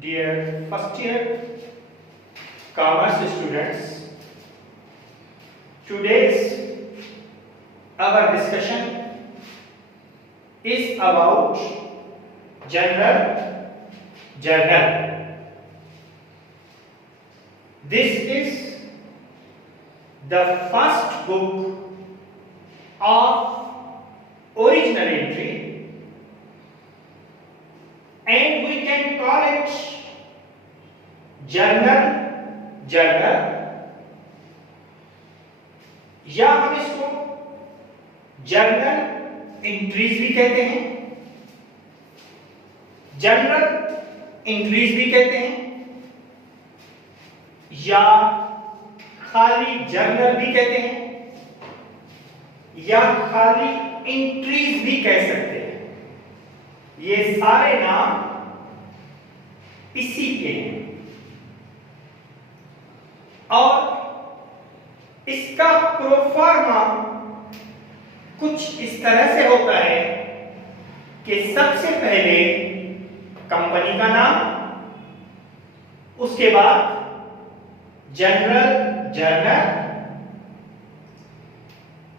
Dear first year commerce students, today's our discussion is about general journal. This is the first book of original entry, and we can call it journal या हम इसको journal entries भी कहते हैं, journal entries भी कहते हैं, या खाली जर्नल भी कहते हैं, या खाली एंट्रीज भी कह सकते हैं। ये सारे नाम इसी के हैं और इसका प्रोफार्मा कुछ इस तरह से होता है कि सबसे पहले कंपनी का नाम, उसके बाद जनरल जर्नल,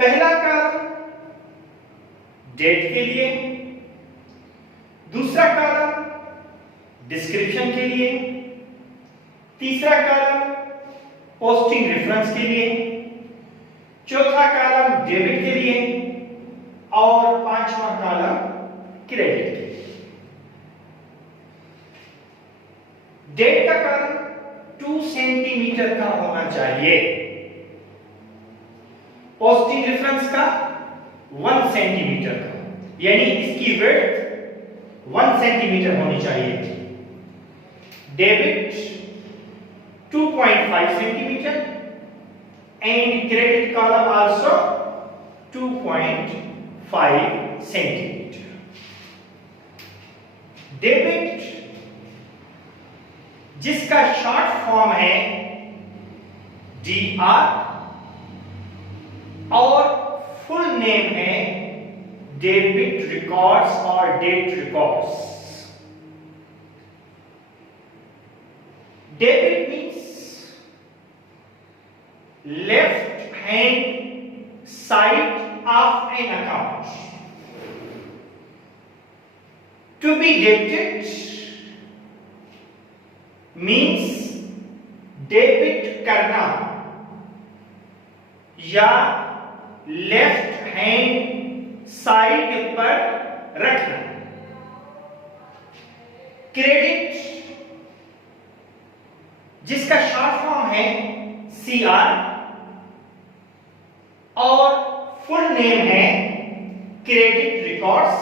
पहला कॉलम डेट के लिए, दूसरा कॉलम डिस्क्रिप्शन के लिए, तीसरा कॉलम पोस्टिंग रेफरेंस के लिए, चौथा कॉलम डेबिट के लिए और पांचवा कॉलम क्रेडिट के लिए। डेट का कॉलम 2 सेंटीमीटर का होना चाहिए, पोस्टिंग रेफरेंस का 1 सेंटीमीटर का, यानी इसकी विड्थ 1 सेंटीमीटर होनी चाहिए। Debit 2.5 centimeter and credit column also 2.5 centimeter. Debit जिसका शॉर्ट फॉर्म है DR और फुल नेम है डेबिट रिकॉर्ड्स और date records. Debit means left hand side of an account. To be debited means debit करना या left hand side पर रखना। Credit जिसका शॉर्ट फॉर्म है CR और फुल नेम है credit records.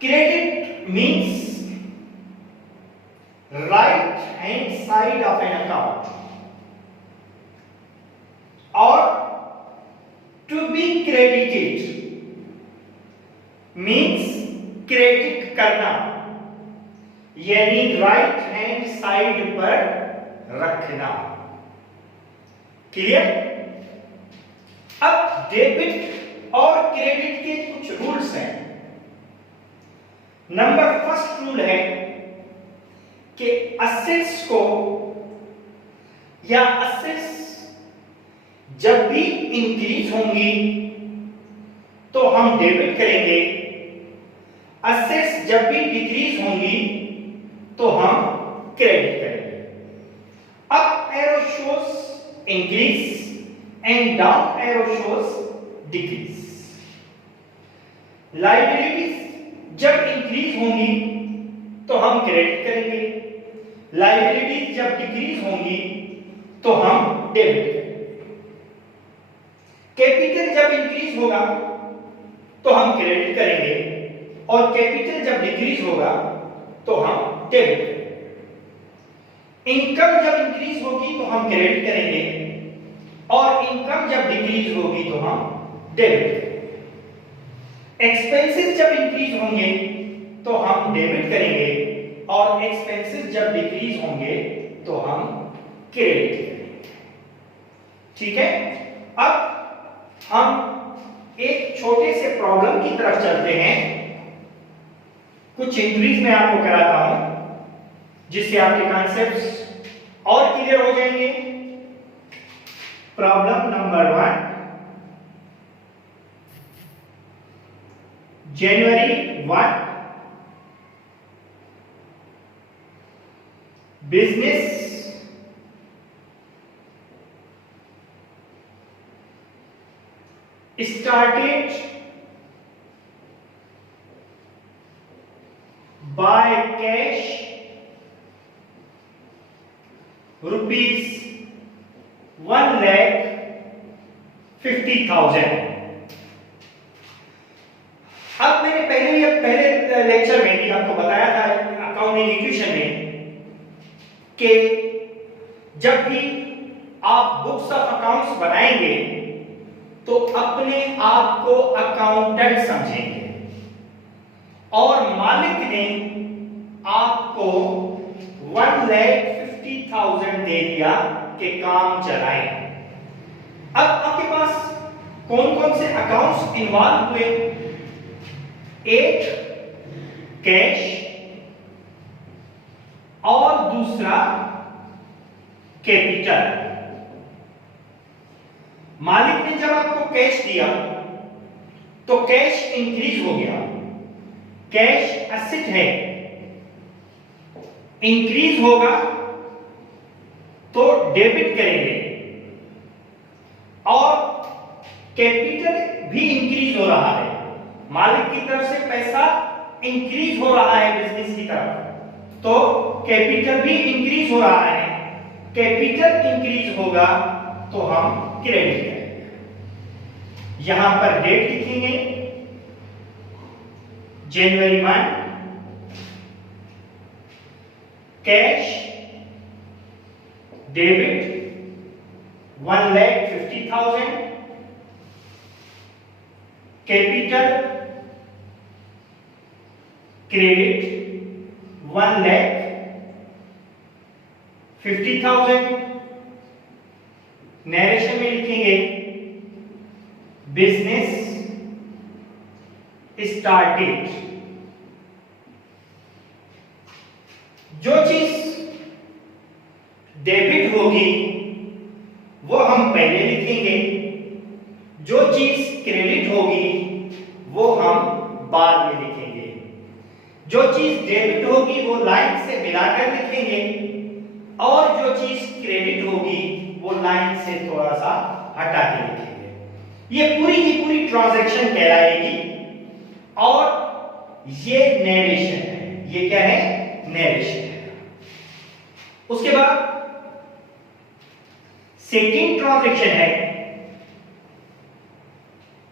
Credit means right hand side of an account और to be credited means credit करना, यानी राइट हैंड साइड पर रखना। क्लियर? अब डेबिट और क्रेडिट के कुछ रूल्स हैं। नंबर फर्स्ट रूल है कि असेट्स को या असेट्स जब भी इंक्रीज होंगी तो हम डेबिट करेंगे, असेट्स जब भी डिक्रीज होंगी तो हम क्रेडिट करेंगे। Up arrow shows increase and down arrow shows decrease. Liabilities जब इंक्रीज होंगी तो हम क्रेडिट करेंगे, लायबिलिटीज जब डिक्रीज होंगी तो हम डेबिट करेंगे। कैपिटल जब इंक्रीज होगा तो हम क्रेडिट करेंगे और कैपिटल जब डिक्रीज होगा तो हम डेबिट करेंगे। इनकम जब इंक्रीज होगी तो हम क्रेडिट करेंगे और इनकम जब डिक्रीज होगी तो हम डेबिट करेंगे। एक्सपेंसेस जब इंक्रीज होंगे तो हम डेबिट करेंगे और एक्सपेंसेस जब डिक्रीज होंगे तो हम क्रेडिट करेंगे। ठीक है? अब हम एक छोटे से प्रॉब्लम की तरफ चलते हैं कुछ एंट्रीज मैं आपको कराता हूं जिससे आपके कॉन्सेप्ट्स और क्लियर हो जाएंगे। Problem number 1, January 1, business started by cash rupees 1,50,000। अब मैंने पहले लेक्चर में भी आपको बताया था अकाउंटिंग इक्वेशन में कि जब भी आप बुक्स ऑफ अकाउंट्स बनाएंगे तो अपने आप को अकाउंटेंट समझेंगे और मालिक ने आपको 1,50,000 दे दिया कि काम चलाएं। अब आपके पास कौन कौन से अकाउंट्स इन्वॉल्व हुए? एक कैश और दूसरा कैपिटल। मालिक ने जब आपको कैश दिया तो कैश इंक्रीज हो गया, कैश एसेट है, इंक्रीज होगा तो डेबिट करेंगे और कैपिटल भी इंक्रीज हो रहा है, मालिक की तरफ से पैसा इंक्रीज हो रहा है बिजनेस की तरफ, तो कैपिटल भी इंक्रीज हो रहा है। कैपिटल इंक्रीज होगा तो हम क्रेडिट करेंगे। यहां पर डेट लिखेंगे January 1, cash debit 1,50,000, capital credit 1,50,000। Narration में लिखेंगे बिजनेस स्टार्टेड। जो चीज डेबिट होगी वो हम पहले लिखेंगे, जो चीज क्रेडिट होगी वो हम बाद में लिखेंगे। जो चीज डेबिट होगी वो लाइन से मिलाकर लिखेंगे और जो चीज क्रेडिट होगी वो लाइन से थोड़ा सा हटा के लिखेंगे। ये पूरी की पूरी ट्रांजैक्शन कहलाएगी और ये नरेशन है। ये क्या है? नरेशन है। उसके बाद सेकंड ट्रांजैक्शन है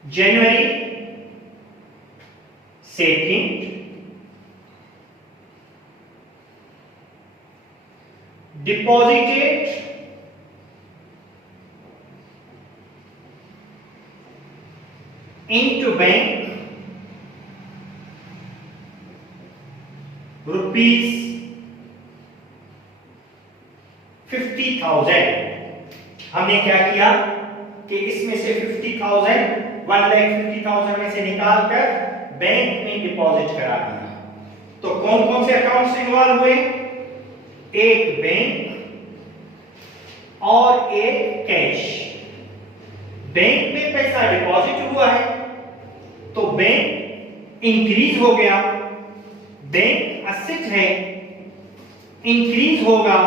जनवरी 2 deposited into bank rupees 50,000। हमने क्या किया कि इसमें से 50,000 1,50,000 में से निकालकर बैंक में डिपॉजिट करा दिया। तो कौन कौन से अकाउंट्स इन्वॉल्व हुए? एक बैंक और एक कैश। बैंक में पैसा डिपॉजिट हुआ है तो बैंक इंक्रीज हो गया, बैंक एसेट है, इंक्रीज होगा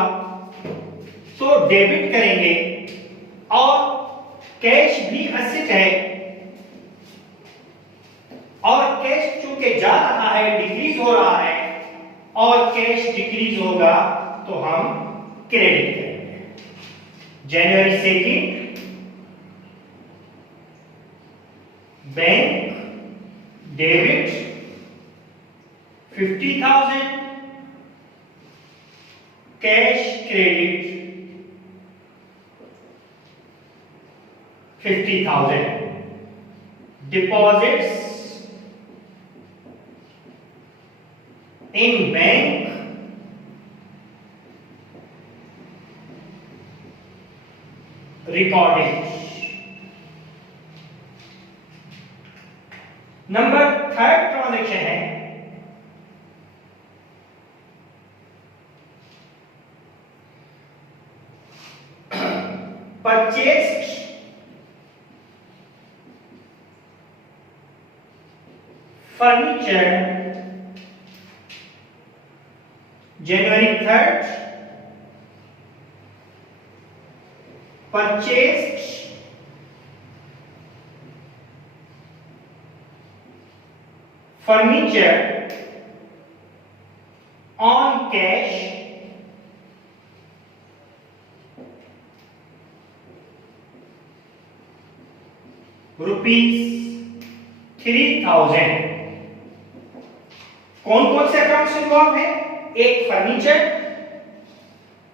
तो डेबिट करेंगे और कैश भी एसेट है और कैश चूंकि जा रहा है, डिक्रीज हो रहा है और कैश डिक्रीज होगा तो हम क्रेडिट करेंगे। January 2 bank debit 50,000, cash credit 50,000, deposits in bank recorded। Number 3 transaction है purchased furniture January 3rd, purchased furniture on cash ₹3,000। कौन कौन से अकाउंट्स इन्वॉल्व है? एक फर्नीचर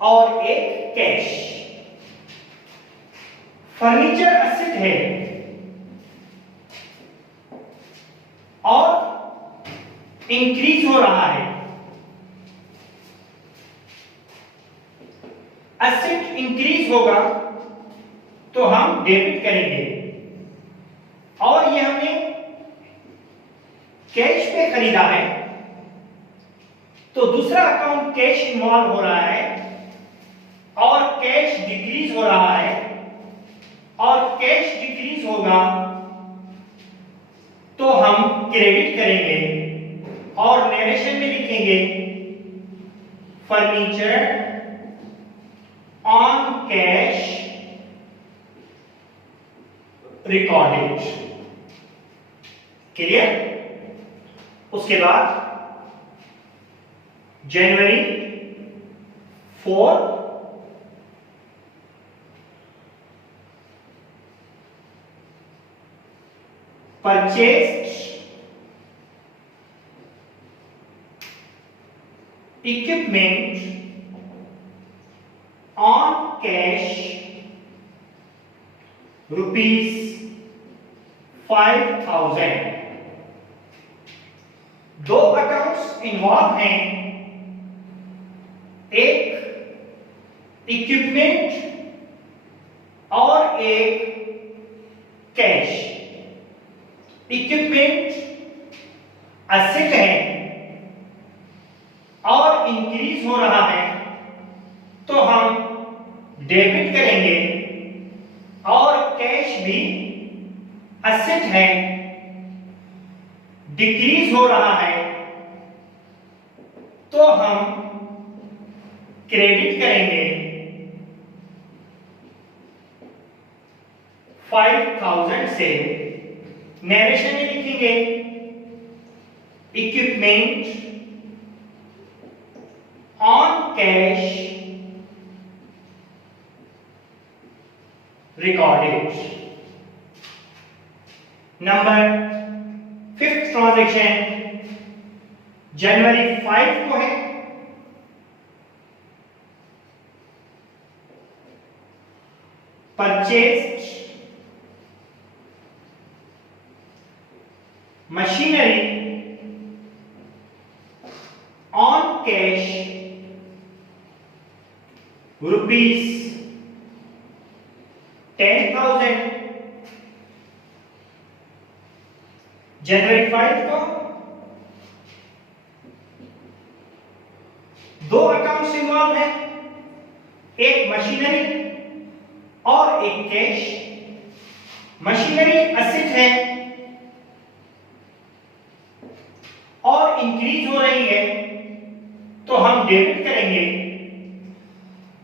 और एक कैश। फर्नीचर असेट है और इंक्रीज हो रहा है। असेट इंक्रीज होगा तो हम डेबिट करेंगे, और ये हमने कैश पे खरीदा है तो दूसरा अकाउंट कैश इन्वॉल्व हो रहा है और कैश डिक्रीज हो रहा है, और कैश डिक्रीज होगा तो हम क्रेडिट करेंगे और नरेशन में लिखेंगे furniture on cash recorded. Clear? उसके बाद January 4, purchased equipment on cash ₹5,000। दो अकाउंट्स इन्वॉल्व हैं, एक इक्विपमेंट और एक कैश। इक्विपमेंट असेट है और इंक्रीज हो रहा है तो हम डेबिट करेंगे, और कैश भी असेट है, डिक्रीज हो रहा है तो हम क्रेडिट करेंगे 5,000 से। नरेशन में लिखेंगे equipment on cash recorded. Number 5th transaction January 5 को है। Purchased machinery on cash ₹10,000। January 5 को दो अकाउंट्स इन्वॉल्व हैं, एक मशीनरी और एक कैश। मशीनरी असेट है और इंक्रीज हो रही है तो हम डेबिट करेंगे,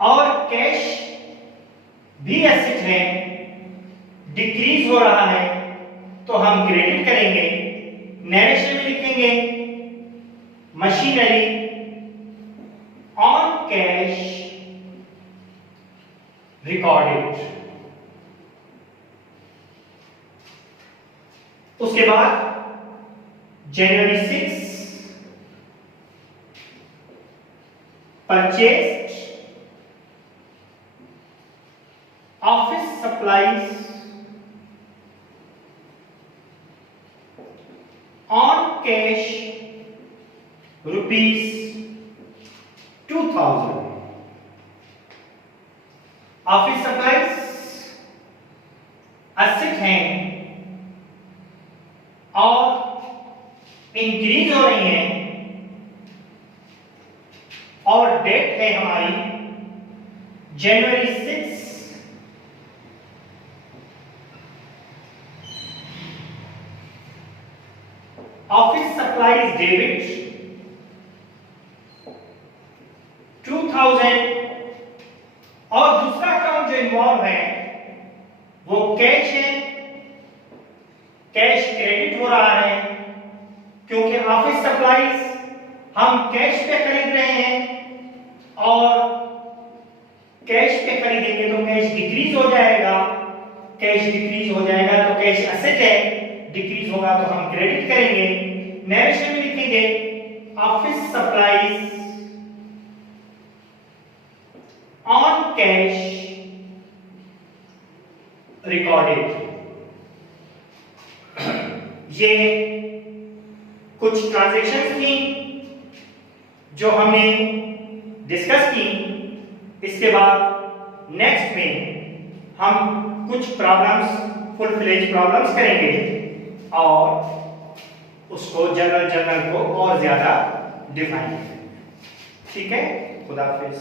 और कैश भी एसेट है, डिक्रीज हो रहा है तो हम क्रेडिट करेंगे। नरेशन में लिखेंगे मशीनरी ऑन कैश रिकॉर्डेड। उसके बाद January 6 purchased office supplies on cash ₹2,000। Office supplies asset हैं और इंक्रीज हो रही हैं, और डेट है हमारी January 6 ऑफिस सप्लाईज डेबिट 2000 और दूसरा अकाउंट जो इन्वॉल्व है वो कैश है, कैश क्रेडिट हो रहा है क्योंकि ऑफिस सप्लाईज हम कैश पे खरीद रहे हैं और कैश पे खरीदेंगे तो कैश डिक्रीज हो जाएगा, कैश डिक्रीज हो जाएगा तो कैश एसेट है, डिक्रीज होगा तो हम क्रेडिट करेंगे। नरेशन में लिखेंगे office supplies on cash recorded. ये कुछ ट्रांजैक्शंस थी जो हमने डिस्कस की। इसके बाद नेक्स्ट में हम कुछ प्रॉब्लम्स, फुल फ्लेज प्रॉब्लम्स करेंगे और उसको जनरल को और ज्यादा डिफाइन करेंगे। ठीक है, खुदा हाफिज।